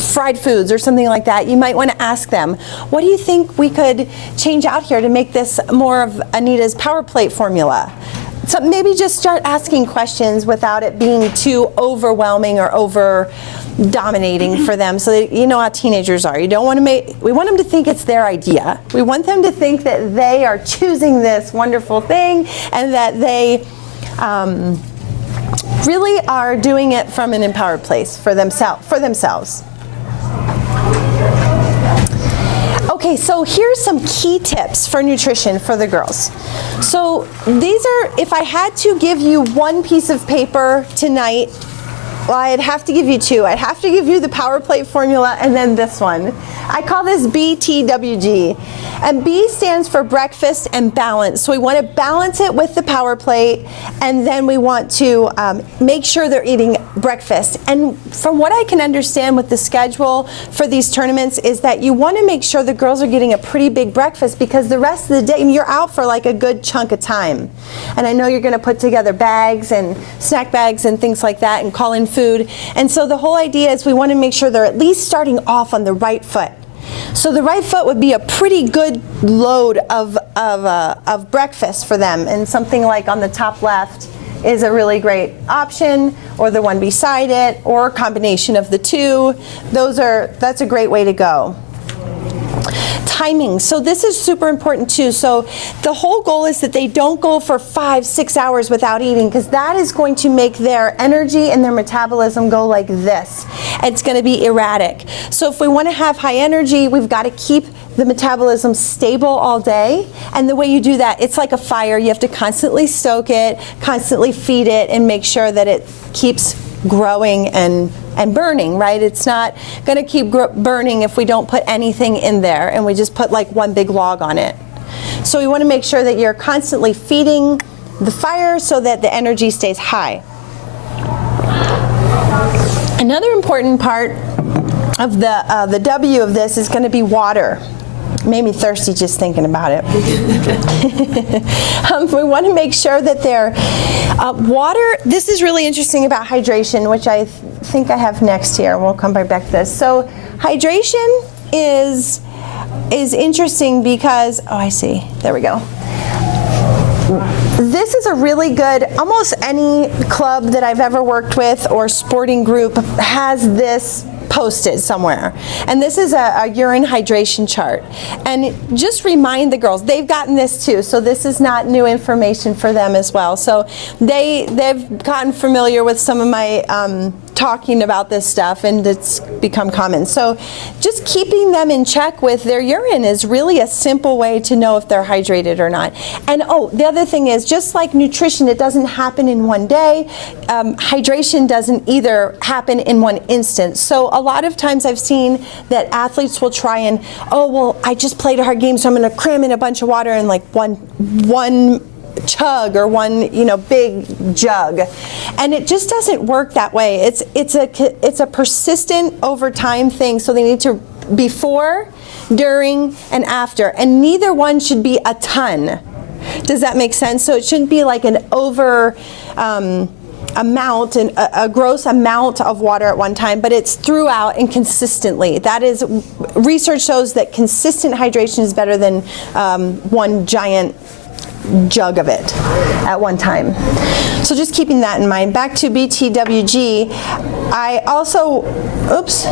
fried foods or something like that, you might want to ask them, what do you think we could change out here to make this more of Anita's Power Plate formula? So maybe just start asking questions without it being too overwhelming or over dominating for them. So that, you know how teenagers are. You don't want to we want them to think it's their idea. We want them to think that they are choosing this wonderful thing and that they really are doing it from an empowered place for themselves. Okay, so here's some key tips for nutrition for the girls. So these are, if I had to give you one piece of paper tonight, well, I'd have to give you two. I'd have to give you the Power Plate formula and then this one. I call this BTWG. And B stands for breakfast and balance. So we want to balance it with the Power Plate, and then we want to make sure they're eating breakfast. And from what I can understand with the schedule for these tournaments is that you want to make sure the girls are getting a pretty big breakfast, because the rest of the day you're out for like a good chunk of time. And I know you're going to put together bags and snack bags and things like that and call in food. And so the whole idea is we want to make sure they're at least starting off on the right foot. So the right foot would be a pretty good load of breakfast for them, and something like on the top left is a really great option, or the one beside it, or a combination of the two. That's a great way to go. Timing. So this is super important too. So the whole goal is that they don't go for 5-6 hours without eating, because that is going to make their energy and their metabolism go like this. It's going to be erratic. So if we want to have high energy, we've got to keep the metabolism stable all day. And the way you do that, it's like a fire. You have to constantly stoke it, constantly feed it, and make sure that it keeps growing and burning, right? It's not going to keep burning if we don't put anything in there and we just put like one big log on it. So we want to make sure that you're constantly feeding the fire so that the energy stays high. Another important part of the W of this is going to be water. Made me thirsty just thinking about it. We want to make sure that they're water. This is really interesting about hydration, which I think I have next here. We'll come right back to this. So hydration is interesting because, oh, I see. There we go. This is a really good, almost any club that I've ever worked with or sporting group has this posted somewhere. And this is a urine hydration chart. And just remind the girls, they've gotten this too, so this is not new information for them as well. So they've gotten familiar with some of my talking about this stuff, and it's become common. So just keeping them in check with their urine is really a simple way to know if they're hydrated or not. And oh, the other thing is, just like nutrition, it doesn't happen in one day. Hydration doesn't either happen in one instant. So a lot of times I've seen that athletes will try and, oh, well, I just played a hard game, so I'm going to cram in a bunch of water in like one chug or one big jug, and it just doesn't work that way. It's a persistent over time thing. So they need to before, during, and after, and neither one should be a ton. Does that make sense? So it shouldn't be like an over amount and a gross amount of water at one time, but it's throughout and consistently. That is, research shows that consistent hydration is better than one giant jug of it at one time. So just keeping that in mind. Back to BTWG, I also, oops.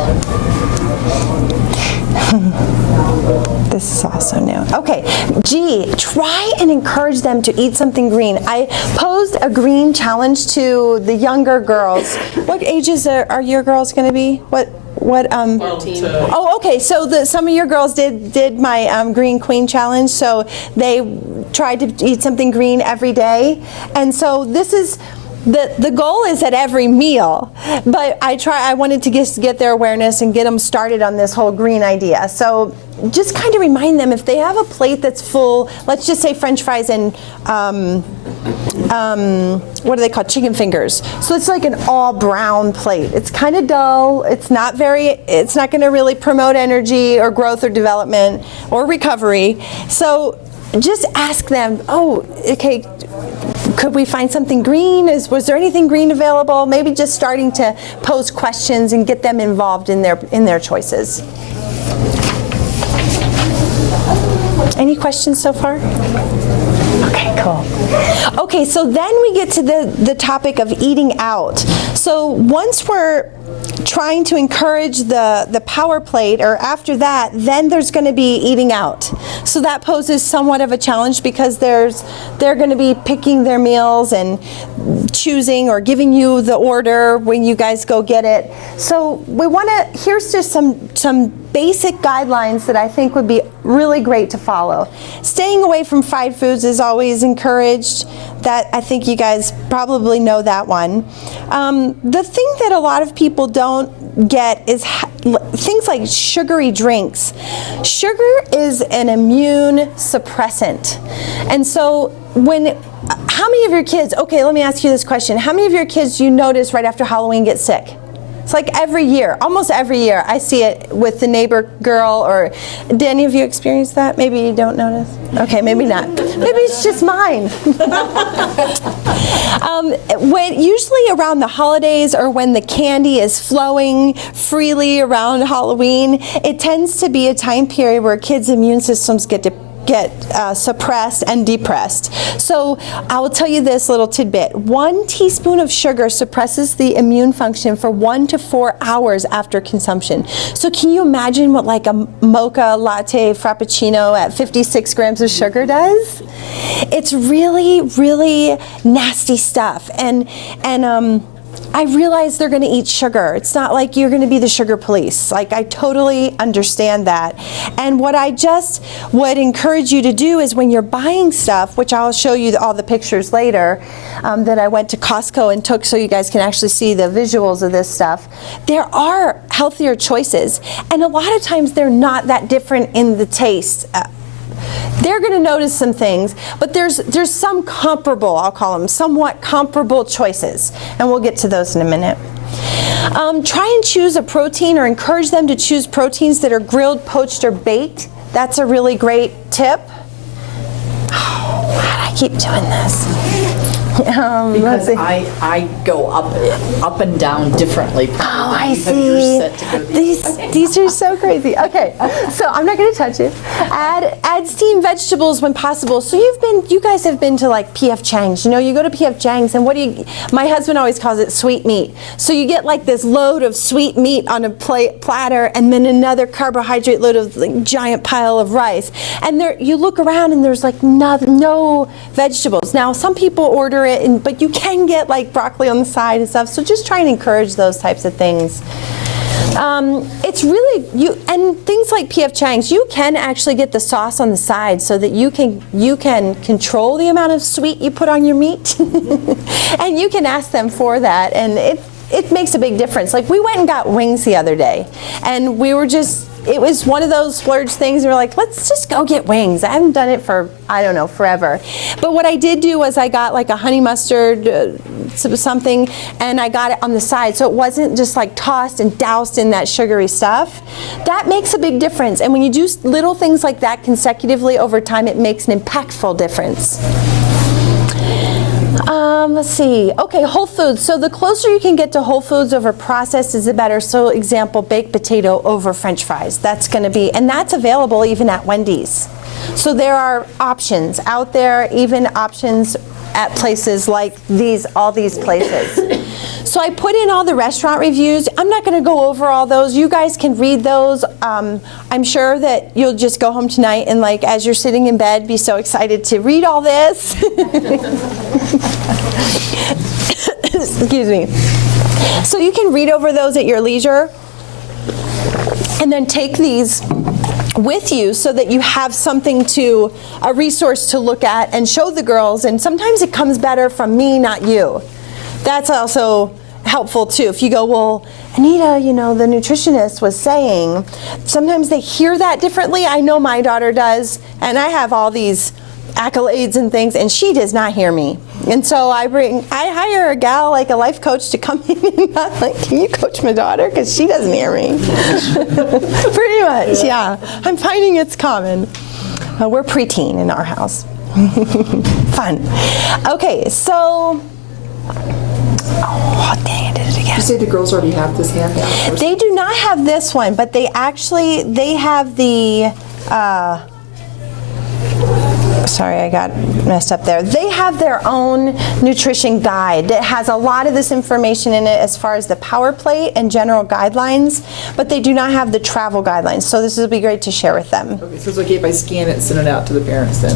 This is also new. Okay, G, try and encourage them to eat something green. I posed a green challenge to the younger girls. What ages are your girls going to be? What 14. Oh, okay. So some of your girls did my Green Queen challenge. So they tried to eat something green every day, and so this is. The goal is at every meal, but I wanted to get their awareness and get them started on this whole green idea. So just kind of remind them, if they have a plate that's full, let's just say French fries and what are they called? Chicken fingers. So it's like an all brown plate. It's kind of dull. It's not going to really promote energy or growth or development or recovery. So just ask them, oh, okay, Could we find something green? Was there anything green available? Maybe just starting to pose questions and get them involved in their choices. Any questions so far? Okay, cool. Okay, so then we get to the topic of eating out. So once we're trying to encourage the power plate, or after that, then there's going to be eating out. So that poses somewhat of a challenge because they're going to be picking their meals and choosing or giving you the order when you guys go get it. So we want to, here's just some basic guidelines that I think would be really great to follow. Staying away from fried foods is always encouraged. That, I think you guys probably know that one. The thing that a lot of people don't get is things like sugary drinks. Sugar is an immune suppressant. And so how many of your kids, okay, let me ask you this question. How many of your kids do you notice right after Halloween get sick? It's like every year, almost every year, I see it with the neighbor girl. Or did any of you experience that? Maybe you don't notice? Okay, maybe not. Maybe it's just mine. Usually around the holidays, or when the candy is flowing freely around Halloween, it tends to be a time period where kids' immune systems get suppressed and depressed. So I will tell you this little tidbit. 1 teaspoon of sugar suppresses the immune function for 1 to 4 hours after consumption. So can you imagine what like a mocha latte frappuccino at 56 grams of sugar does? It's really, really nasty stuff. And I realize they're going to eat sugar. It's not like you're going to be the sugar police. Like, I totally understand that. And what I just would encourage you to do is when you're buying stuff, which I'll show you all the pictures later, that I went to Costco and took so you guys can actually see the visuals of this stuff, there are healthier choices. And a lot of times they're not that different in the taste. They're going to notice some things, but there's some comparable, I'll call them, somewhat comparable choices, and we'll get to those in a minute. Try and choose a protein, or encourage them to choose proteins that are grilled, poached, or baked. That's a really great tip. Oh, why do I keep doing this? Because I go up and down differently. Oh, I see. These are so crazy. Okay, so I'm not going to touch it. Add steamed vegetables when possible. So you guys have been to like P.F. Chang's. You know, you go to P.F. Chang's, and my husband always calls it sweet meat. So you get like this load of sweet meat on a platter, and then another carbohydrate load of like giant pile of rice. And you look around and there's like no vegetables. Now some people order it, but you can get like broccoli on the side and stuff. So just try and encourage those types of things. It's really and things like P.F. Chang's, you can actually get the sauce on the side so that you can control the amount of sweet you put on your meat, and you can ask them for that, and it makes a big difference. Like, we went and got wings the other day, and it was one of those splurge things. We're like, let's just go get wings. I haven't done it for, I don't know, forever. But what I did do was I got like a honey mustard something, and I got it on the side. So it wasn't just like tossed and doused in that sugary stuff. That makes a big difference. And when you do little things like that consecutively over time, it makes an impactful difference. Let's see. Okay, whole foods. So the closer you can get to whole foods over processed is the better. So example, baked potato over French fries. That's going to be, and that's available even at Wendy's. So there are options out there, even options at places like all these places. So I put in all the restaurant reviews. I'm not going to go over all those. You guys can read those. I'm sure that you'll just go home tonight and, like, as you're sitting in bed, be so excited to read all this. Excuse me. So you can read over those at your leisure, and then take these with you so that you have a resource to look at and show the girls. And sometimes it comes better from me, not you. That's also helpful too. If you go, well, Anita, the nutritionist was saying, sometimes they hear that differently. I know my daughter does, and I have all these accolades and things, and she does not hear me. And so I hire a gal, like a life coach, to come in and not like, can you coach my daughter? Because she doesn't hear me. Pretty much, yeah. I'm finding it's common. We're preteen in our house. Fun. Okay, so, oh dang, I did it again. You say the girls already have this handout? They do not have this one, but they have the, sorry, I got messed up there. They have their own nutrition guide that has a lot of this information in it as far as the power plate and general guidelines, but they do not have the travel guidelines. So this would be great to share with them. Okay, so it's okay if I scan it and send it out to the parents then?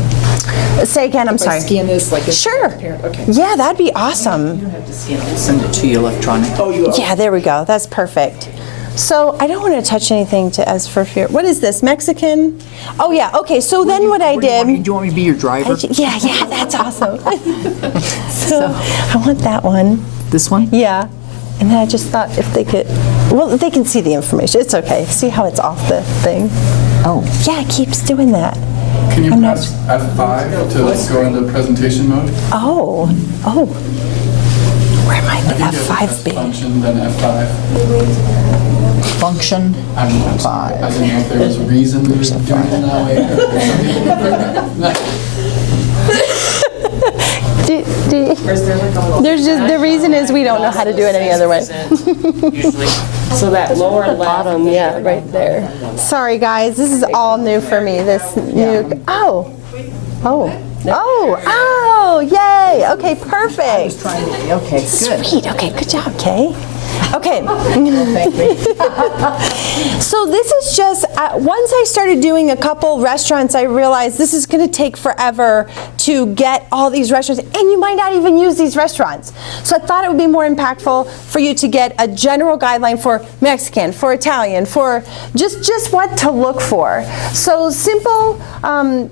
Say again, I'm sorry. If I scan this like this Sure. to the parent, okay. Yeah, that'd be awesome. You don't have to scan it, we'll send it to you electronic. Oh, you are? Yeah, there we go. That's perfect. So I don't want to touch anything as for fear. What is this, Mexican? Oh yeah, okay, so then what I did. Do you want me to be your driver? Yeah, that's awesome. So I want that one. This one? Yeah. And then I just thought if they could, well, they can see the information. It's okay. See how it's off the thing? Oh. Yeah, it keeps doing that. Can you I'm press F5 to go into presentation mode? Oh. Where might the I think you have to F5 press be? function, then F5. Function. I didn't know if there was a reason we were doing it that way. There's just, the reason is we don't know how to do it any other way. Usually. So that lower bottom, yeah, right there. Sorry guys, this is all new for me, this new, oh, yay, okay, perfect. Okay, good. Sweet, okay, good job, Kay. Okay. So this is just, once I started doing a couple restaurants, I realized this is going to take forever to get all these restaurants, and you might not even use these restaurants. So I thought it would be more impactful for you to get a general guideline for Mexican, for Italian, for just what to look for. So simple, I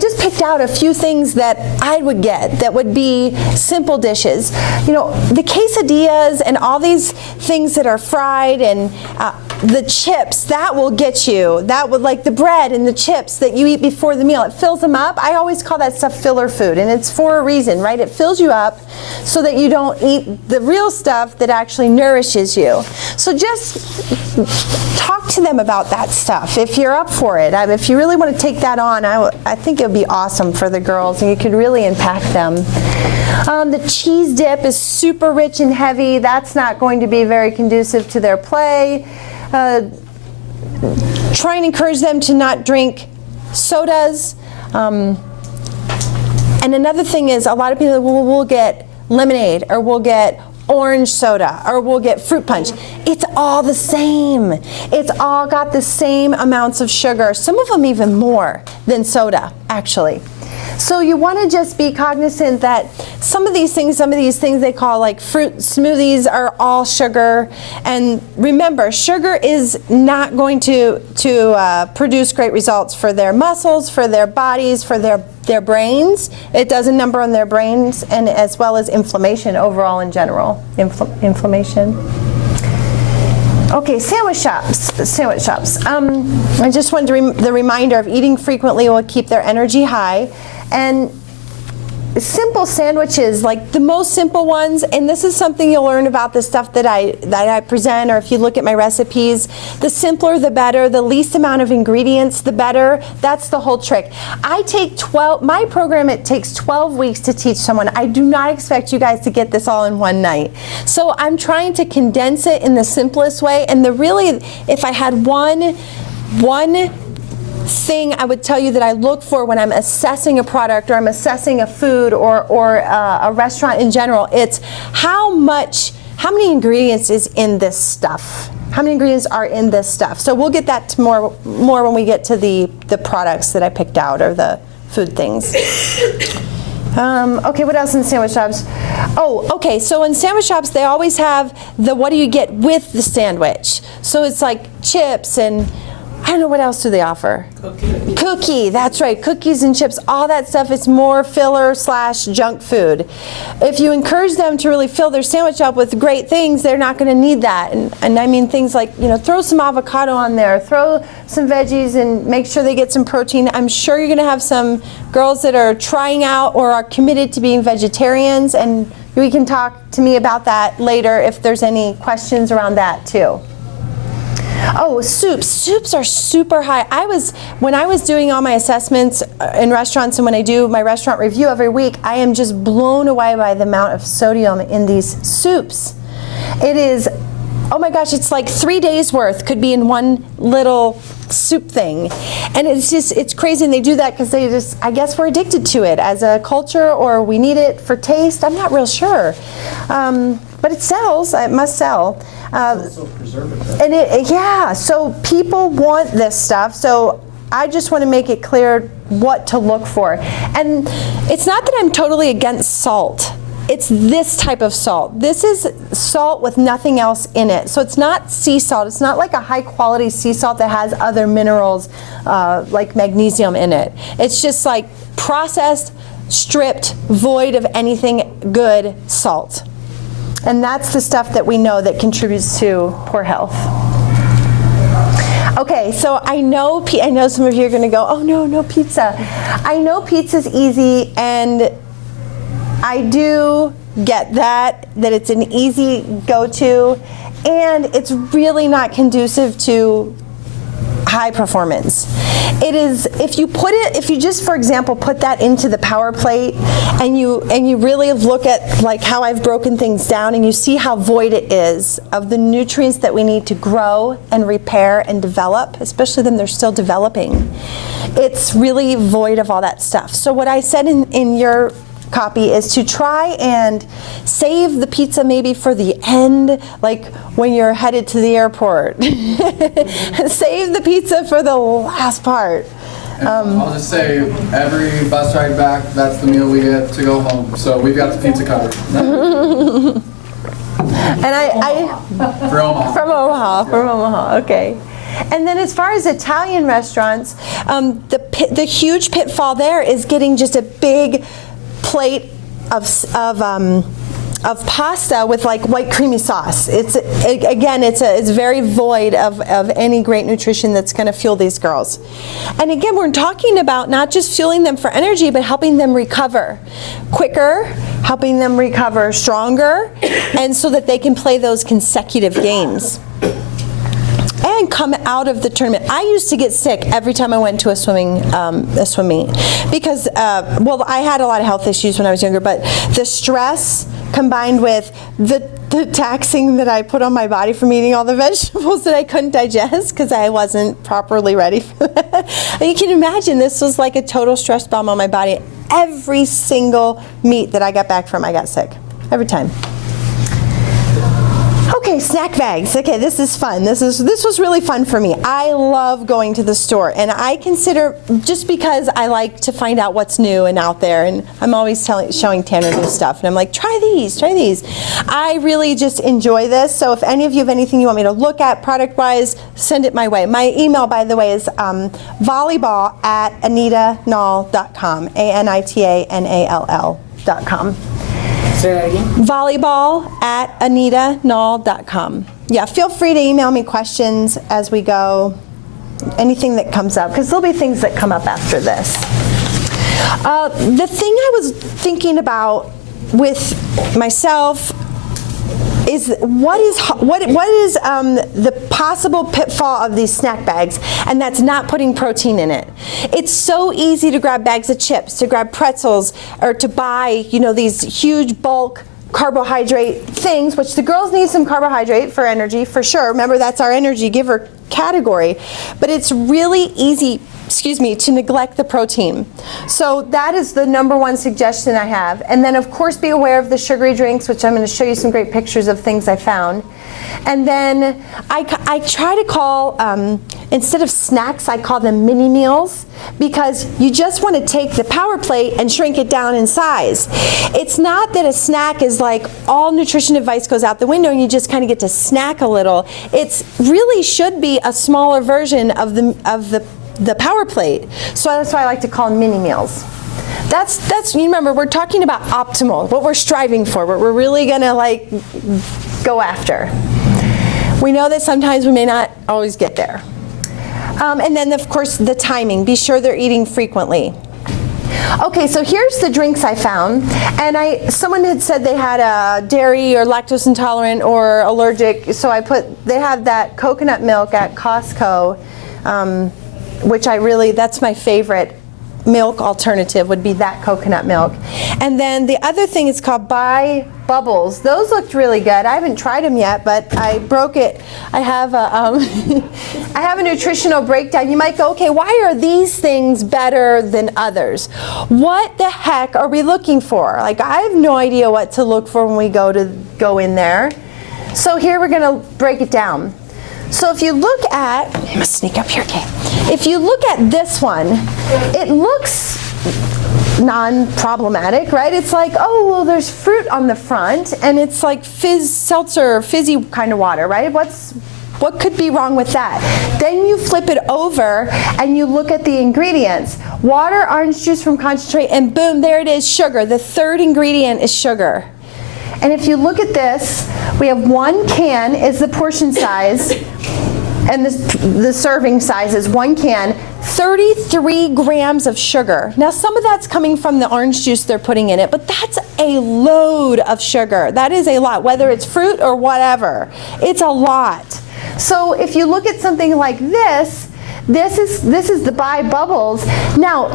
just picked out a few things that I would get that would be simple dishes. You know, the quesadillas and all these things that are fried and the chips, that will get you. That would, like the bread and the chips that you eat before the meal, it fills them up. I always call that stuff filler food, and it's for a reason, right? It fills you up so that you don't eat the real stuff that actually nourishes you. So just talk to them about that stuff if you're up for it. If you really want to take that on, I think it would be awesome for the girls, and you could really impact them. The cheese dip is super rich and heavy. That's not going to be very conducive to their play. Try and encourage them to not drink sodas. And another thing is, a lot of people will get lemonade, or we'll get orange soda, or we'll get fruit punch. It's all the same. It's all got the same amounts of sugar, some of them even more than soda, actually. So you want to just be cognizant that some of these things they call like fruit smoothies are all sugar. And remember, sugar is not going to produce great results for their muscles, for their bodies, for their brains. It does a number on their brains, and as well as inflammation overall in general. Inflammation. Okay, sandwich shops. I just wanted the reminder of eating frequently will keep their energy high. And simple sandwiches, like the most simple ones, and this is something you'll learn about the stuff that I present, or if you look at my recipes, the simpler the better, the least amount of ingredients the better. That's the whole trick. I take my program, it takes 12 weeks to teach someone. I do not expect you guys to get this all in one night. So I'm trying to condense it in the simplest way, and if I had one thing I would tell you that I look for when I'm assessing a product, or I'm assessing a food, or a restaurant in general, it's how many ingredients is in this stuff. How many ingredients are in this stuff? So we'll get that to more when we get to the products that I picked out, or the food things. Okay, what else in sandwich shops? Oh, okay, so in sandwich shops, they always have the what do you get with the sandwich. So it's like chips, and I don't know, what else do they offer? Cookie, that's right, cookies and chips, all that stuff is more filler / junk food. If you encourage them to really fill their sandwich up with great things, they're not going to need that. And I mean things like, throw some avocado on there, throw some veggies, and make sure they get some protein. I'm sure you're going to have some girls that are trying out or are committed to being vegetarians, and you can talk to me about that later if there's any questions around that too. Oh, soups. Soups are super high. When I was doing all my assessments in restaurants and when I do my restaurant review every week, I am just blown away by the amount of sodium in these soups. It is, oh my gosh, it's like 3 days worth could be in one little soup thing. And it's crazy, and they do that because I guess we're addicted to it as a culture, or we need it for taste. I'm not real sure. But it sells, it must sell. It's also preservative. And so people want this stuff. So I just want to make it clear what to look for. And it's not that I'm totally against salt. It's this type of salt. This is salt with nothing else in it. So it's not sea salt. It's not like a high quality sea salt that has other minerals like magnesium in it. It's just like processed, stripped, void of anything good salt. And that's the stuff that we know that contributes to poor health. Okay, so I know some of you are going to go, oh no pizza. I know pizza's easy, and I do get that it's an easy go-to, and it's really not conducive to high performance. It is, if you just, for example, put that into the power plate and you really look at like how I've broken things down, and you see how void it is of the nutrients that we need to grow and repair and develop, especially when they're still developing. It's really void of all that stuff. So what I said in your copy is to try and save the pizza maybe for the end, like when you're headed to the airport. Save the pizza for the last part. I'll just say, every bus ride back, that's the meal we get to go home. So we've got the pizza covered. And from Omaha, okay. And then as far as Italian restaurants, the huge pitfall there is getting just a big plate of pasta with like white creamy sauce. It's very void of any great nutrition that's going to fuel these girls. And again, we're talking about not just fueling them for energy, but helping them recover quicker, helping them recover stronger, and so that they can play those consecutive games and come out of the tournament. I used to get sick every time I went to a swim meet because, I had a lot of health issues when I was younger, but the stress combined with the taxing that I put on my body from eating all the vegetables that I couldn't digest because I wasn't properly ready for that. You can imagine this was like a total stress bomb on my body. Every single meet that I got back from, I got sick. Every time. Okay, snack bags. Okay, this is fun. This was really fun for me. I love going to the store, and I consider, just because I like to find out what's new and out there, and I'm always showing Tanner new stuff, and I'm like, try these. I really just enjoy this, so if any of you have anything you want me to look at product-wise, send it my way. My email, by the way, is volleyball@anitanall.com, ANITANALL.com. Say that again. volleyball@anitanall.com. Yeah, feel free to email me questions as we go, anything that comes up, because there'll be things that come up after this. The thing I was thinking about with myself is what is the possible pitfall of these snack bags, and that's not putting protein in it. It's so easy to grab bags of chips, to grab pretzels, or to buy, these huge bulk carbohydrate things, which the girls need some carbohydrate for energy, for sure. Remember, that's our energy giver category. But it's really easy, to neglect the protein. So that is the number one suggestion I have. And then, of course, be aware of the sugary drinks, which I'm going to show you some great pictures of things I found. And then I try to call, instead of snacks, I call them mini meals, because you just want to take the power plate and shrink it down in size. It's not that a snack is like all nutrition advice goes out the window and you just kind of get to snack a little. It really should be a smaller version of the power plate. So that's why I like to call them mini meals. That's you remember, we're talking about optimal, what we're striving for, what we're really gonna go after. We know that sometimes we may not always get there. And then, of course, the timing. Be sure they're eating frequently. Okay, so here's the drinks I found, and someone had said they had a dairy or lactose intolerant or allergic, so they have that coconut milk at Costco, which that's my favorite milk alternative, would be that coconut milk. And then the other thing is called Bai Bubbles. Those looked really good. I haven't tried them yet, but I broke it. I have a, I have a nutritional breakdown. You might go, okay, why are these things better than others? What the heck are we looking for? Like, I have no idea what to look for when we go in there. So here we're gonna break it down. So if you look at, I'm gonna sneak up here, okay. If you look at this one, it looks non-problematic, right? It's like, oh, well, there's fruit on the front, and it's like seltzer, fizzy kind of water, right? What could be wrong with that? Then you flip it over and you look at the ingredients. Water, orange juice from concentrate, and boom, there it is, sugar. The third ingredient is sugar. And if you look at this, we have 1 can is the portion size, and the serving size is 1 can, 33 grams of sugar. Now some of that's coming from the orange juice they're putting in it, but that's a load of sugar. That is a lot, whether it's fruit or whatever. It's a lot. So if you look at something like this, this is the Bai Bubbles. Now,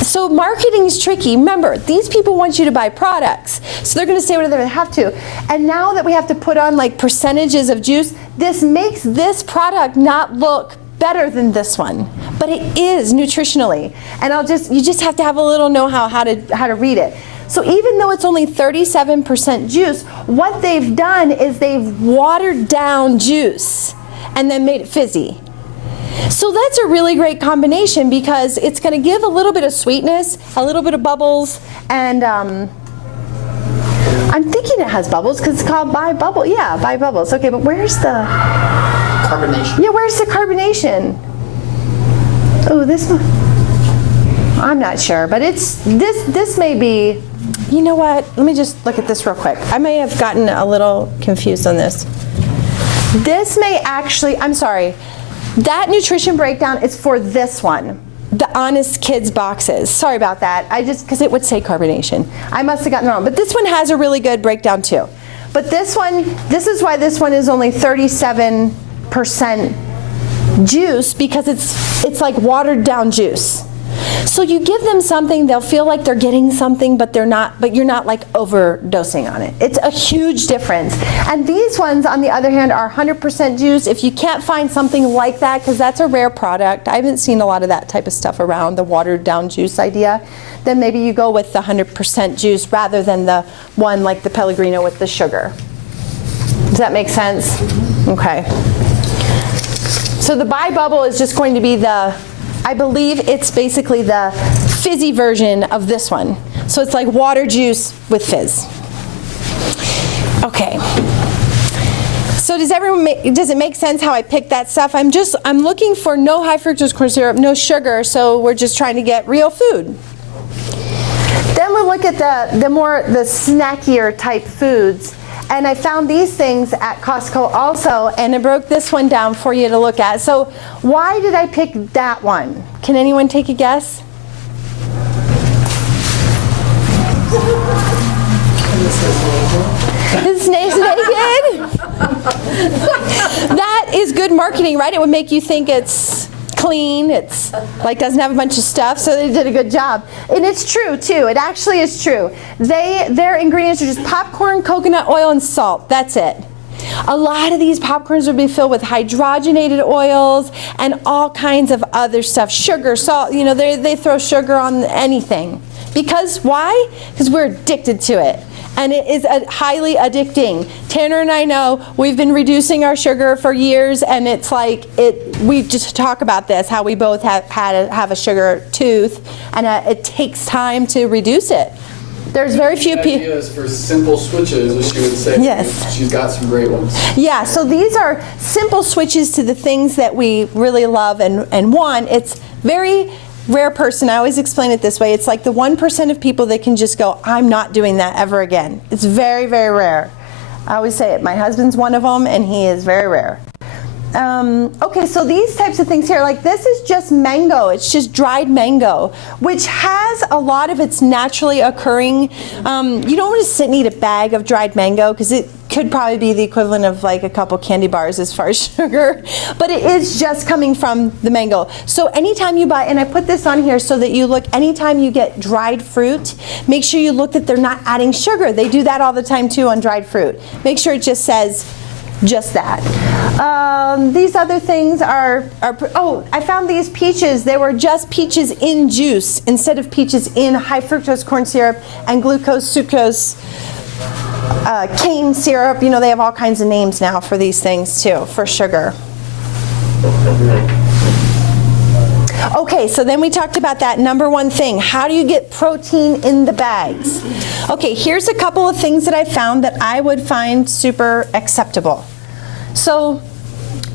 so marketing is tricky. Remember, these people want you to buy products. So they're gonna say whatever they have to. And now that we have to put on like percentages of juice, this makes this product not look better than this one. But it is nutritionally. And you just have to have a little know-how how to read it. So even though it's only 37% juice, what they've done is they've watered down juice and then made it fizzy. So that's a really great combination because it's going to give a little bit of sweetness, a little bit of bubbles, and I'm thinking it has bubbles because it's called Bai Bubble. Yeah, Bai Bubbles. Okay, but where's the Carbonation. Yeah, where's the carbonation? Oh, this one. I'm not sure, but this may be. You know what? Let me just look at this real quick. I may have gotten a little confused on this. This may actually. I'm sorry. That nutrition breakdown is for this one, the Honest Kids boxes. Sorry about that. Because it would say carbonation. I must have gotten it wrong. But this one has a really good breakdown too. But this is why this one is only 37% juice, because it's like watered down juice. So you give them something, they'll feel like they're getting something, but you're not like overdosing on it. It's a huge difference. And these ones, on the other hand, are 100% juice. If you can't find something like that, because that's a rare product, I haven't seen a lot of that type of stuff around, the watered down juice idea, then maybe you go with the 100% juice rather than the one like the Pellegrino with the sugar. Does that make sense? Okay. So the Bai Bubble is just going to be I believe it's basically the fizzy version of this one. So it's like water juice with fizz. Okay. So does it make sense how I picked that stuff? I'm looking for no high fructose corn syrup, no sugar, so we're just trying to get real food. Then we'll look at the snackier type foods. And I found these things at Costco also, and I broke this one down for you to look at. So why did I pick that one? Can anyone take a guess? Is Snake's naked? That is good marketing, right? It would make you think it's clean, it's like doesn't have a bunch of stuff, so they did a good job. And it's true too, it actually is true. Their ingredients are just popcorn, coconut oil, and salt. That's it. A lot of these popcorns would be filled with hydrogenated oils and all kinds of other stuff. Sugar, salt, they throw sugar on anything. Because why? Because we're addicted to it. And it is highly addicting. Tanner and I know we've been reducing our sugar for years, and it's like we just talk about this, how we both have a sugar tooth, and it takes time to reduce it. There's very few people. Ideas for simple switches, as she would say. Yes. She's got some great ones. Yeah, so these are simple switches to the things that we really love and want. It's very rare person. I always explain it this way. It's like the 1% of people that can just go, I'm not doing that ever again. It's very, very rare. I always say it. My husband's one of them, and he is very rare. Okay, so these types of things here, like this is just mango. It's just dried mango, which has a lot of its naturally occurring. You don't want to sit and eat a bag of dried mango because it could probably be the equivalent of like a couple candy bars as far as sugar, but it is just coming from the mango. So anytime you buy, and I put this on here so that you look, anytime you get dried fruit, make sure you look that they're not adding sugar. They do that all the time too on dried fruit. Make sure it just says just that. These other things are, oh, I found these peaches. They were just peaches in juice instead of peaches in high fructose corn syrup and glucose, sucrose, cane syrup. You know, they have all kinds of names now for these things too, for sugar. Okay, so then we talked about that number one thing. How do you get protein in the bags? Okay, here's a couple of things that I found that I would find super acceptable. So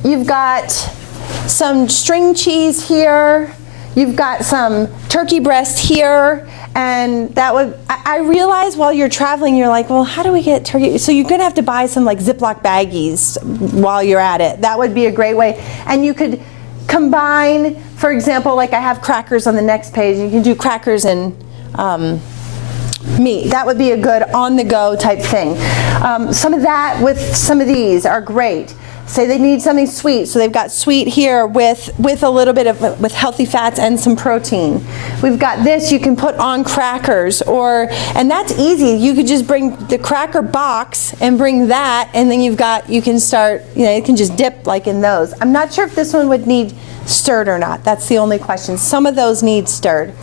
you've got some string cheese here, you've got some turkey breast here, and that would, I realize while you're traveling, you're like, well, how do we get turkey? So you're gonna have to buy some like Ziploc baggies while you're at it. That would be a great way. And you could combine, for example, like I have crackers on the next page. You can do crackers and meat. That would be a good on-the-go type thing. Some of that with some of these are great. Say they need something sweet, so they've got sweet here with a little bit of with healthy fats and some protein. We've got this you can put on crackers, and that's easy. You could just bring the cracker box and bring that, and then you can start, you can just dip like in those. I'm not sure if this one would need stirred or not. That's the only question. Some of those need stirred.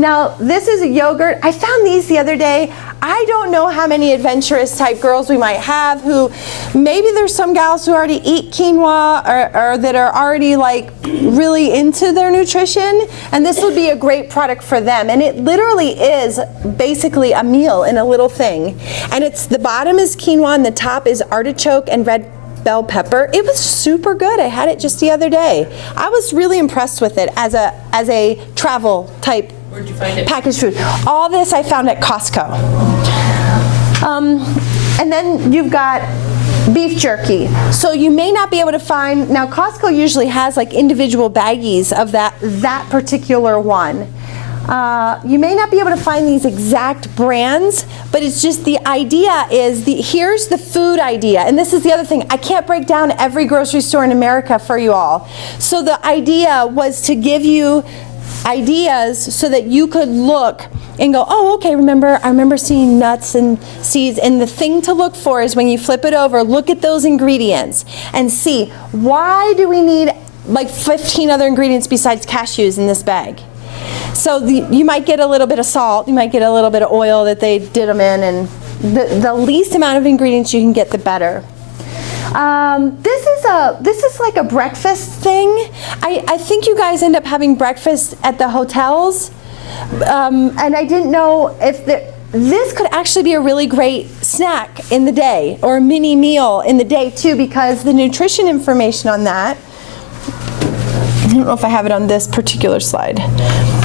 Now, this is a yogurt. I found these the other day. I don't know how many adventurous type girls we might have who, maybe there's some gals who already eat quinoa or that are already like really into their nutrition, and this would be a great product for them. And it literally is basically a meal in a little thing. And the bottom is quinoa and the top is artichoke and red bell pepper. It was super good. I had it just the other day. I was really impressed with it as a travel type. Where'd you find it? Packaged food. All this I found at Costco. And then you've got beef jerky. So you may not be able to find, now Costco usually has like individual baggies of that particular one. You may not be able to find these exact brands, but it's just the idea is, here's the food idea. And this is the other thing. I can't break down every grocery store in America for you all. So the idea was to give you ideas so that you could look and go, oh, okay, I remember seeing nuts and seeds, and the thing to look for is when you flip it over, look at those ingredients and see, why do we need like 15 other ingredients besides cashews in this bag? So you might get a little bit of salt, you might get a little bit of oil that they did them in, and the least amount of ingredients you can get, the better. This is like a breakfast thing. I think you guys end up having breakfast at the hotels, and I didn't know if this could actually be a really great snack in the day, or a mini meal in the day too, because the nutrition information on that, I don't know if I have it on this particular slide.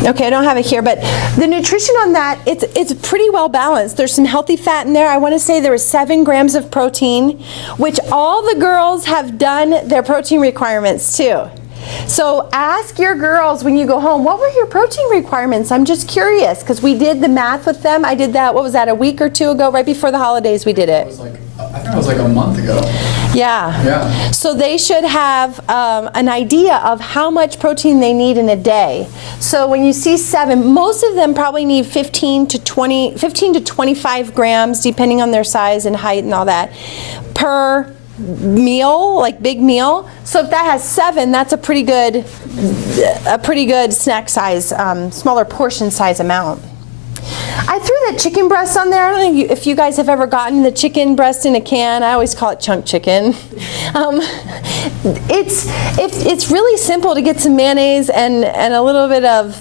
Okay, I don't have it here, but the nutrition on that, it's pretty well balanced. There's some healthy fat in there. I want to say there was 7 grams of protein, which all the girls have done their protein requirements too. So ask your girls when you go home, what were your protein requirements? I'm just curious, because we did the math with them. I did that, what was that, a week or two ago, right before the holidays we did it. I think it was like a month ago. Yeah. So they should have an idea of how much protein they need in a day. So when you see 7, most of them probably need 15 to 25 grams, depending on their size and height and all that, per meal, like big meal. So if that has 7, that's a pretty good snack size, smaller portion size amount. I threw that chicken breast on there. I don't know if you guys have ever gotten the chicken breast in a can. I always call it chunk chicken. It's really simple to get some mayonnaise and a little bit of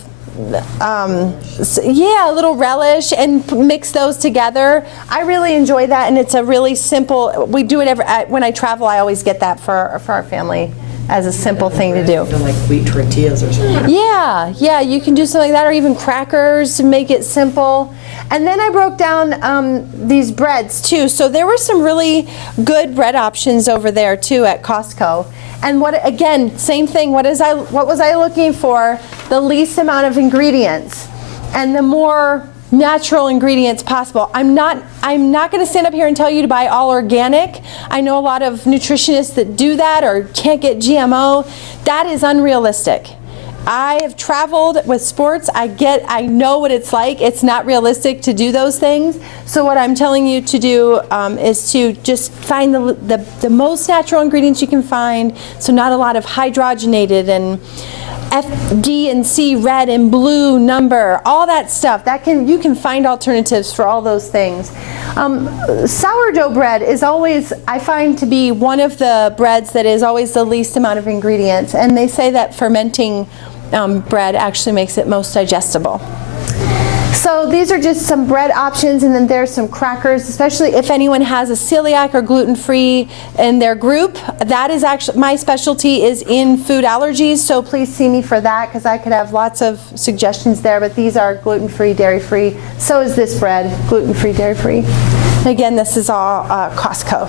a little relish and mix those together. I really enjoy that, and it's a really simple. We do it when I travel. I always get that for our family as a simple thing to do. Like wheat tortillas or something. Yeah, you can do something like that, or even crackers to make it simple. And then I broke down these breads too. So there were some really good bread options over there too at Costco. And again, same thing. What was I looking for? The least amount of ingredients and the more natural ingredients possible. I'm not going to stand up here and tell you to buy all organic. I know a lot of nutritionists that do that or can't get GMO. That is unrealistic. I have traveled with sports. I know what it's like. It's not realistic to do those things. So what I'm telling you to do is to just find the most natural ingredients you can find. So not a lot of hydrogenated and F, D, and C, red and blue number, all that stuff. You can find alternatives for all those things. Sourdough bread is always, I find, to be one of the breads that is always the least amount of ingredients. And they say that fermenting bread actually makes it most digestible. So these are just some bread options, and then there's some crackers, especially if anyone has a celiac or gluten-free in their group. That is actually, my specialty is in food allergies, so please see me for that, because I could have lots of suggestions there, but these are gluten-free, dairy-free. So is this bread, gluten-free, dairy-free. Again, this is all Costco.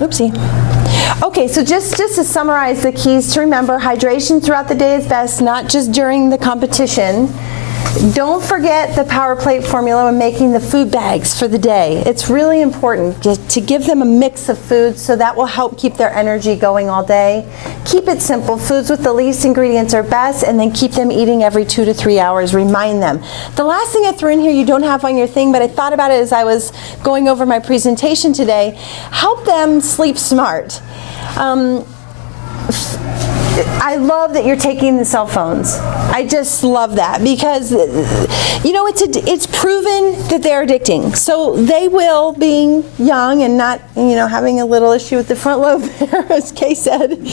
Oopsie. Okay, so just to summarize the keys to remember, hydration throughout the day is best, not just during the competition. Don't forget the power plate formula when making the food bags for the day. It's really important to give them a mix of foods, so that will help keep their energy going all day. Keep it simple. Foods with the least ingredients are best, and then keep them eating every 2 to 3 hours. Remind them. The last thing I threw in here you don't have on your thing, but I thought about it as I was going over my presentation today. Help them sleep smart. I love that you're taking the cell phones. I just love that, because you know it's proven that they're addicting. So they will, being young and not having a little issue with the front lobe there, as Kay said,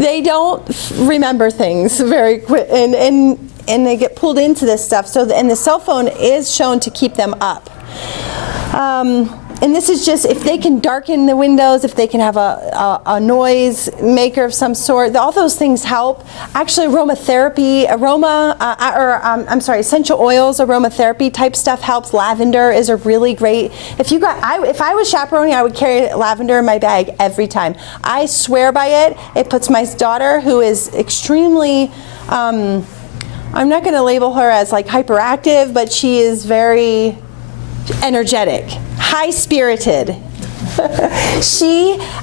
they don't remember things very quick, and they get pulled into this stuff. So and the cell phone is shown to keep them up. And this is just, if they can darken the windows, if they can have a noise maker of some sort, all those things help. Actually, aromatherapy, essential oils, aromatherapy type stuff helps. Lavender is a really great, if I was chaperoning, I would carry lavender in my bag every time. I swear by it. It puts my daughter, who is extremely, I'm not going to label her as like hyperactive, but she is very energetic, high-spirited.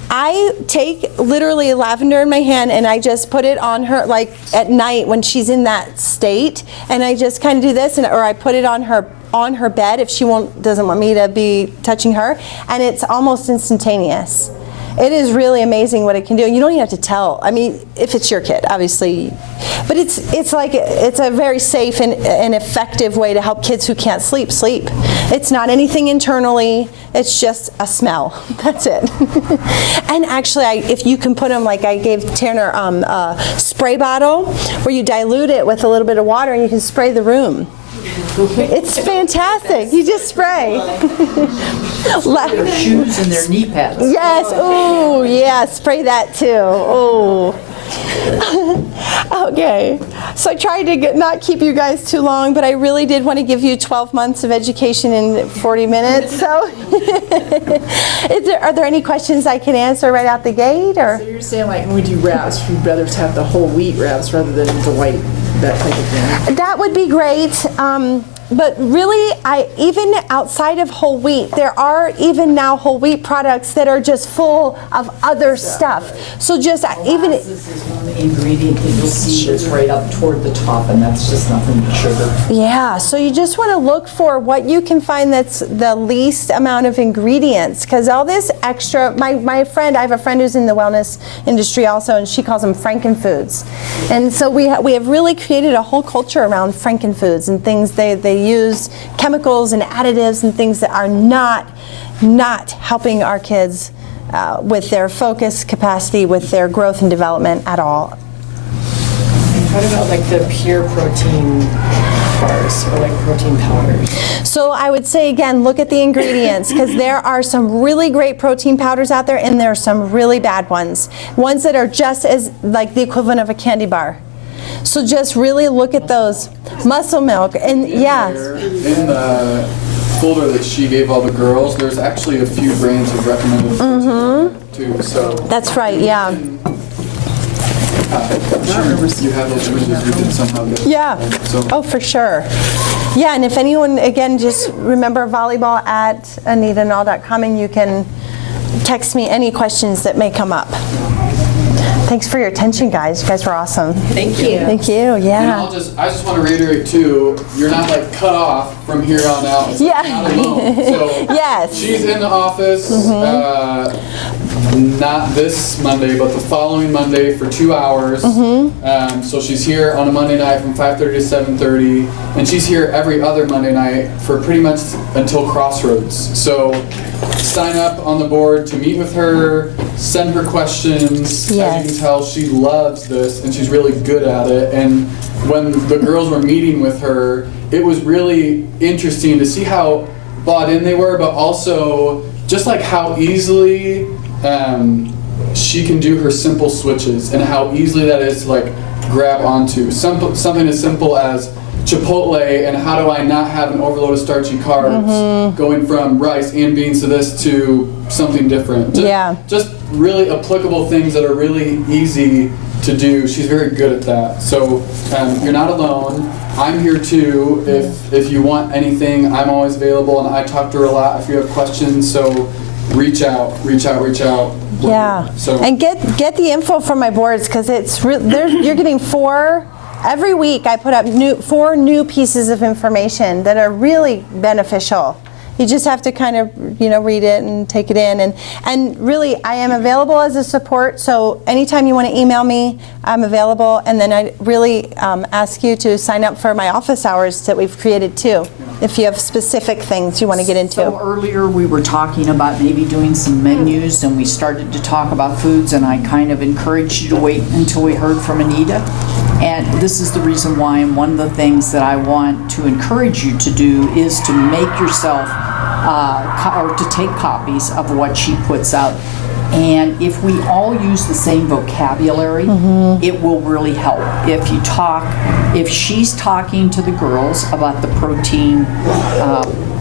I take literally lavender in my hand, and I just put it on her like at night when she's in that state, and I just kind of do this, or I put it on her bed if she doesn't want me to be touching her, and it's almost instantaneous. It is really amazing what it can do. And you don't even have to tell. I mean, if it's your kid, obviously. But it's a very safe and effective way to help kids who can't sleep. It's not anything internally. It's just a smell. That's it. And actually, if you can put them, like I gave Tanner a spray bottle where you dilute it with a little bit of water and you can spray the room. It's fantastic. You just spray. Their shoes and their knee pads. Yes. Oh, yeah. Spray that too. Oh. Okay. So I tried to not keep you guys too long, but I really did want to give you 12 months of education in 40 minutes. So, are there any questions I can answer right out the gate, or? So you're saying, like, when we do wraps, we'd rather have the whole wheat wraps rather than the white, that type of thing? That would be great. But really, even outside of whole wheat, there are even now whole wheat products that are just full of other stuff. So just even This is one ingredient that you'll see that's right up toward the top, and that's just nothing but sugar. yeah. So you just want to look for what you can find that's the least amount of ingredients, because all this extra. My friend, I have a friend who's in the wellness industry also, and she calls them Frankenfoods. And so we have really created a whole culture around Frankenfoods and things they use chemicals and additives and things that are not helping our kids with their focus capacity, with their growth and development at all. What about like the pure protein bars or like protein powders. So I would say again, look at the ingredients because there are some really great protein powders out there and there are some really bad ones. Ones that are just as like the equivalent of a candy bar. So just really look at those. Muscle milk and yeah. In the folder that she gave all the girls, there's actually a few brands of recommended too. So That's right, yeah. You have those images, we can somehow get. Yeah. So Oh, for sure. Yeah, and if anyone, again, just remember volleyball@anitaandall.com and you can text me any questions that may come up. Thanks for your attention, guys. You guys were awesome. Thank you. Thank you, And yeah. I just want to reiterate too, you're not like cut off from here on out. It's Yeah. not alone. So Yes. she's in the office, not this Monday, but the following Monday for 2 hours. So she's here on a Monday night from 5:30 to 7:30, and she's here every other Monday night for pretty much until Crossroads. So sign up on the board to meet with her, send her questions. Yes. As you can tell, she loves this and she's really good at it. And when the girls were meeting with her, it was really interesting to see how bought in they were, but also just like how easily she can do her simple switches and how easily that is to like grab onto. Something as simple as Chipotle and how do I not have an overload of starchy carbs going from rice and beans to this to something different. Just really applicable things that are really easy to do. She's very good at that. So you're not alone. I'm here too. If you want anything, I'm always available and I talk to her a lot if you have questions. So reach out. Yeah. So And get the info from my boards because it's you're getting 4 every week. I put up 4 new pieces of information that are really beneficial. You just have to kind of read it and take it in and really I am available as a support. So anytime you want to email me, I'm available. And then I really ask you to sign up for my office hours that we've created too. If you have specific things you want to get into. So earlier we were talking about maybe doing some menus and we started to talk about foods and I kind of encouraged you to wait until we heard from Anita. And this is the reason why, and one of the things that I want to encourage you to do is to make yourself, or to take copies of what she puts out. And if we all use the same vocabulary, it will really help. If she's talking to the girls about the protein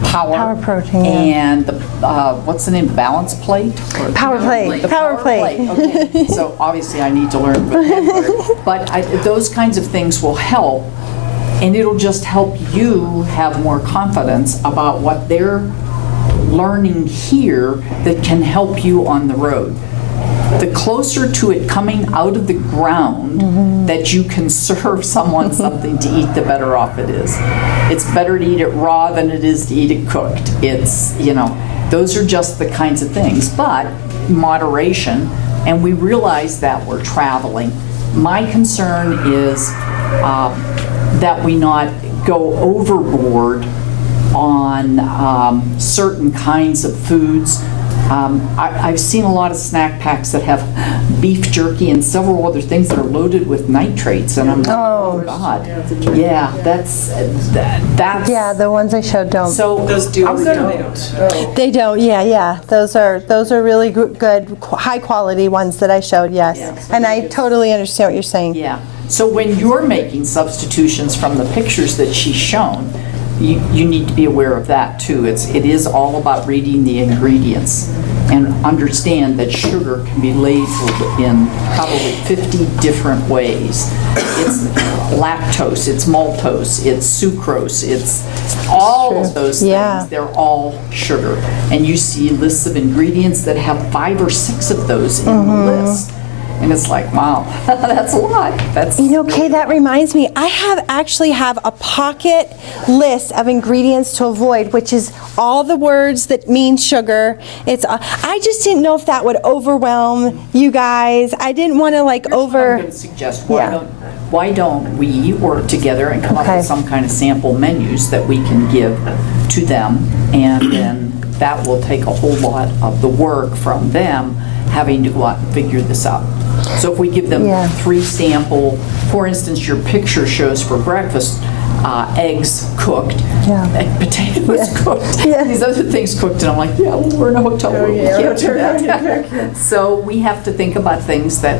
power protein, and the what's the name, balance plate? Power plate. The power plate. Okay. So obviously I need to learn vocabulary. But those kinds of things will help, and it'll just help you have more confidence about what they're learning here that can help you on the road. The closer to it coming out of the ground that you can serve someone something to eat, the better off it is. It's better to eat it raw than it is to eat it cooked. It's, those are just the kinds of things, but moderation, and we realize that we're traveling. My concern is that we not go overboard on certain kinds of foods. I've seen a lot of snack packs that have beef jerky and several other things that are loaded with nitrates, and I'm like, oh God, yeah, that's Yeah, the ones I showed don't. So Those do. I'm gonna- They don't. Yeah. Those are really good, high quality ones that I showed. Yes, and I totally understand what you're saying. Yeah. So when you're making substitutions from the pictures that she's shown, you need to be aware of that too. It is all about reading the ingredients and understand that sugar can be labeled in probably 50 different ways. It's lactose, it's maltose, it's sucrose, it's all of those things. Yeah. They're all sugar. And you see lists of ingredients that have 5 or 6 of those in the list. And it's like, wow, that's a lot. That's Kay, that reminds me. I actually have a pocket list of ingredients to avoid, which is all the words that mean sugar. I just didn't know if that would overwhelm you guys. I didn't want to I'm going to suggest, why don't we work together and come up with some kind of sample menus that we can give to them, and then that will take a whole lot of the work from them having to go out and figure this out. So if we give them 3 sample, for instance, your picture shows for breakfast eggs cooked, Yeah. and potatoes cooked, Yeah. these other things cooked, and I'm like, yeah, well, we're in a hotel room, we can't do that. So we have to think about things that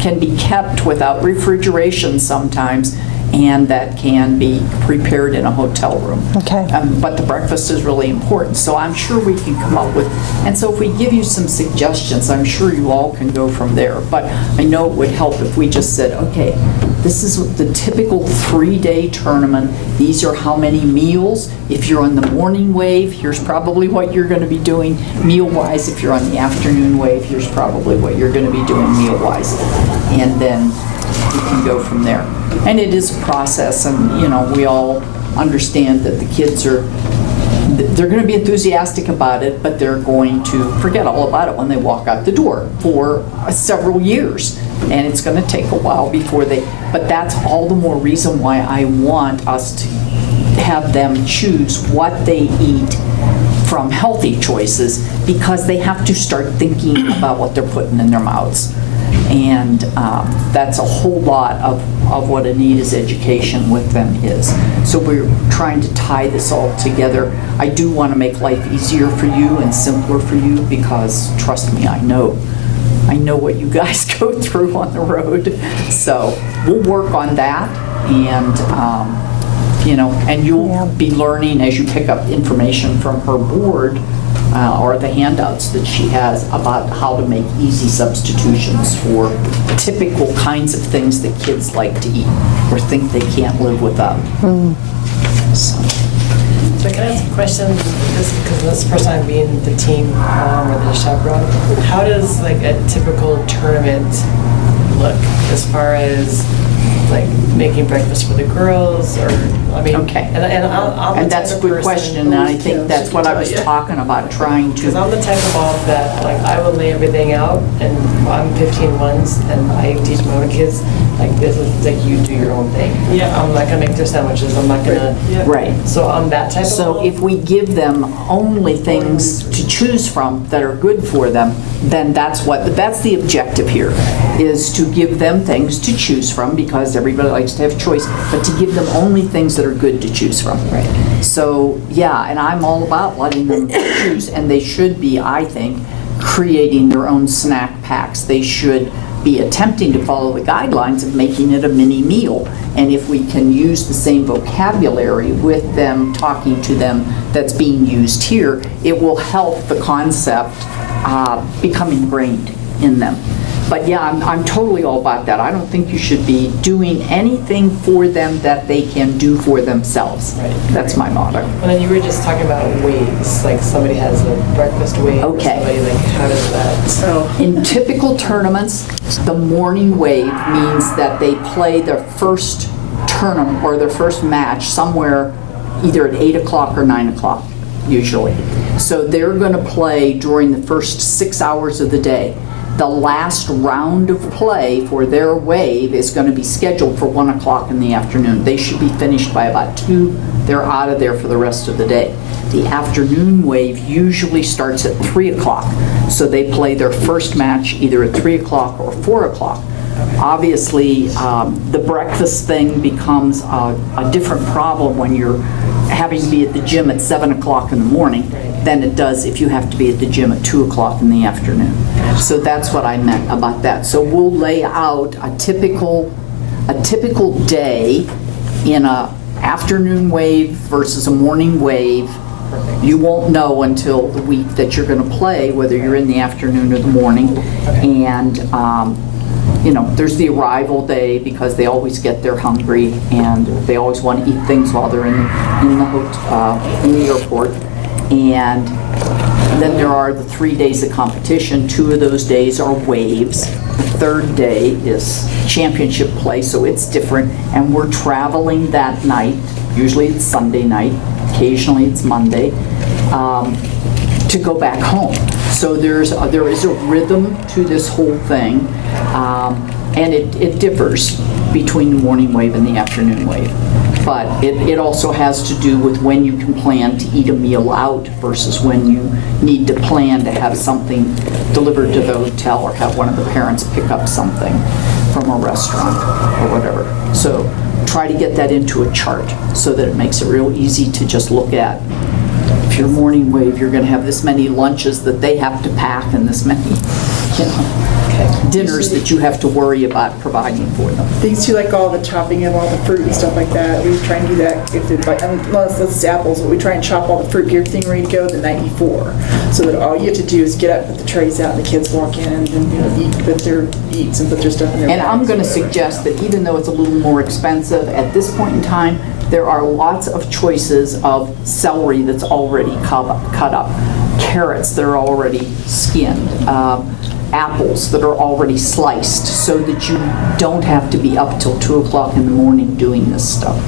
can be kept without refrigeration sometimes, and that can be prepared in a hotel room. Okay. But the breakfast is really important, so I'm sure we can come up with, and so if we give you some suggestions, I'm sure you all can go from there. But I know it would help if we just said, okay, this is the typical 3-day tournament. These are how many meals. If you're on the morning wave, here's probably what you're going to be doing meal-wise. If you're on the afternoon wave, here's probably what you're going to be doing meal-wise. And then we can go from there. And it is a process, and we all understand that the kids they're going to be enthusiastic about it, but they're going to forget all about it when they walk out the door for several years. And it's going to take a while before but that's all the more reason why I want us to have them choose what they eat from healthy choices, because they have to start thinking about what they're putting in their mouths. And that's a whole lot of what Anita's education with them is. So we're trying to tie this all together. I do want to make life easier for you and simpler for you, because trust me, I know what you guys go through on the road. So we'll work on that, and and you'll be learning as you pick up information from her board or the handouts that she has about how to make easy substitutions for typical kinds of things that kids like to eat or think they can't live without. So can I ask a question, because this is the first time being the team mom or the chaperone, how does like a typical tournament look as far as like making breakfast for the girls, or Okay. And that's a good question, and I think that's what I was talking about, trying Because to, I'm the type of mom that, like, I will lay everything out, and I'm 15 once, and I teach my own kids, like, this is, like, you do your own thing. Yeah. I'm not gonna make their sandwiches, I'm not gonna. right. So I'm that type of So mom. if we give them only things to choose from that are good for them, then that's the objective here, is to give them things to choose from, because everybody likes to have choice, but to give them only things that are good to choose from. Right. So, yeah, and I'm all about letting them choose, and they should be, I think, creating their own snack packs. They should be attempting to follow the guidelines of making it a mini meal. And if we can use the same vocabulary with them, talking to them, that's being used here, it will help the concept become ingrained in them. But yeah, I'm totally all about that. I don't think you should be doing anything for them that they can do for themselves. Right. That's my motto. And then you were just talking about waves, like somebody has a breakfast wave. Okay. Or somebody, like, how does that? In typical tournaments, the morning wave means that they play their first tournament or their first match somewhere either at 8 o'clock or 9 o'clock, usually. So they're going to play during the first 6 hours of the day. The last round of play for their wave is going to be scheduled for 1 o'clock in the afternoon. They should be finished by about 2. They're out of there for the rest of the day. The afternoon wave usually starts at 3 o'clock. So they play their first match either at 3 o'clock or 4 o'clock. Obviously, the breakfast thing becomes a different problem when you're having to be at the gym at 7 o'clock in the morning than it does if you have to be at the gym at 2 o'clock in the afternoon. So that's what I meant about that. So we'll lay out a typical day in a afternoon wave versus a morning wave. You won't know until the week that you're going to play whether you're in the afternoon or the morning. And there's the arrival day, because they always get there hungry and they always want to eat things while they're in the airport. And then there are the 3 days of competition. 2 of those days are waves. The third day is championship play, so it's different. And we're traveling that night. Usually it's Sunday night. Occasionally it's Monday. To go back home. So there is a rhythm to this whole thing, and it differs between the morning wave and the afternoon wave. But it also has to do with when you can plan to eat a meal out versus when you need to plan to have something delivered to the hotel or have one of the parents pick up something from a restaurant or whatever. So try to get that into a chart so that it makes it real easy to just look at. If you're morning wave, you're going to have this many lunches that they have to pack and this many, dinners that you have to worry about providing for them. Things too, like all the chopping of all the fruit and stuff like that. We try and do that if it, unless it's apples, but we try and chop all the fruit, get everything ready to go the night before. So that all you have to do is get up, put the trays out, and the kids walk in and eat, put their eats and put their stuff in their And bags. I'm going to suggest that even though it's a little more expensive, at this point in time, there are lots of choices of celery that's already cut up, carrots that are already skinned, apples that are already sliced, so that you don't have to be up till 2 o'clock in the morning doing this stuff.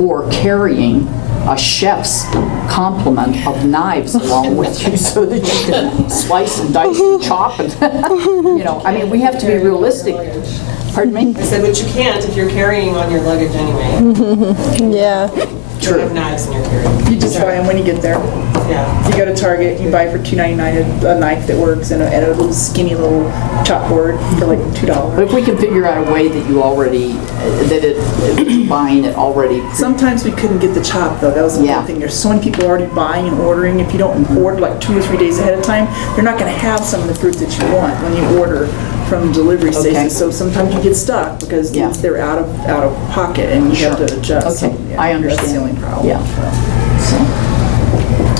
Or carrying a chef's complement of knives along with you so that you can slice and dice and chop and, I mean, we have to be realistic. Pardon me? I said, but you can't if you're carrying on your luggage anyway. Yeah. You don't have knives in your carry. You just buy them when you get there. Yeah. You go to Target, you buy for $2.99 a knife that works and a little skinny little chop board for like $2. But if we can figure out a way that you already, buying it already. Sometimes we couldn't get the chop though. That was the Yeah. big thing. There's so many people already buying and ordering. If you don't order like 2 or 3 days ahead of time, you're not going to have some of the fruit that you want when you order from delivery Okay. stations. So sometimes you get stuck because Yeah. they're out of pocket and you have to adjust. Okay, So, I understand. That's the only problem. Yeah.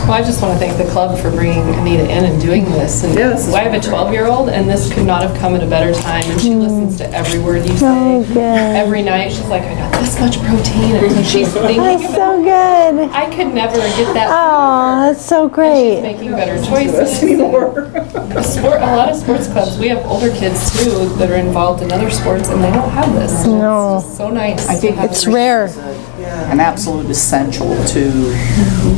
Well, I just want to thank the club for bringing Anita in and doing this. And Yes. I have a 12-year-old, and this could not have come at a better time. And she listens to every word you say. Oh, good. Every night, she's like, I got this much protein. And so she's thinking That's about so good. I could never get that. Oh, that's so And she's great. making better Us choices. anymore. A lot of sports clubs, we have older kids too that are involved in other sports, and they don't have this. And No. It's just so nice. I think to have It's it. rare. An absolute essential to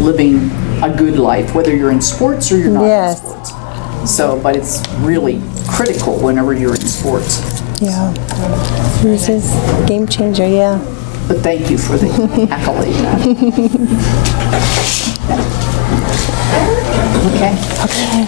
living a good life, whether you're in sports or you're not Yes. in sports. So, but it's really critical whenever you're in sports. Yeah. This is game changer, yeah. But thank you for the accolade. Okay. Okay.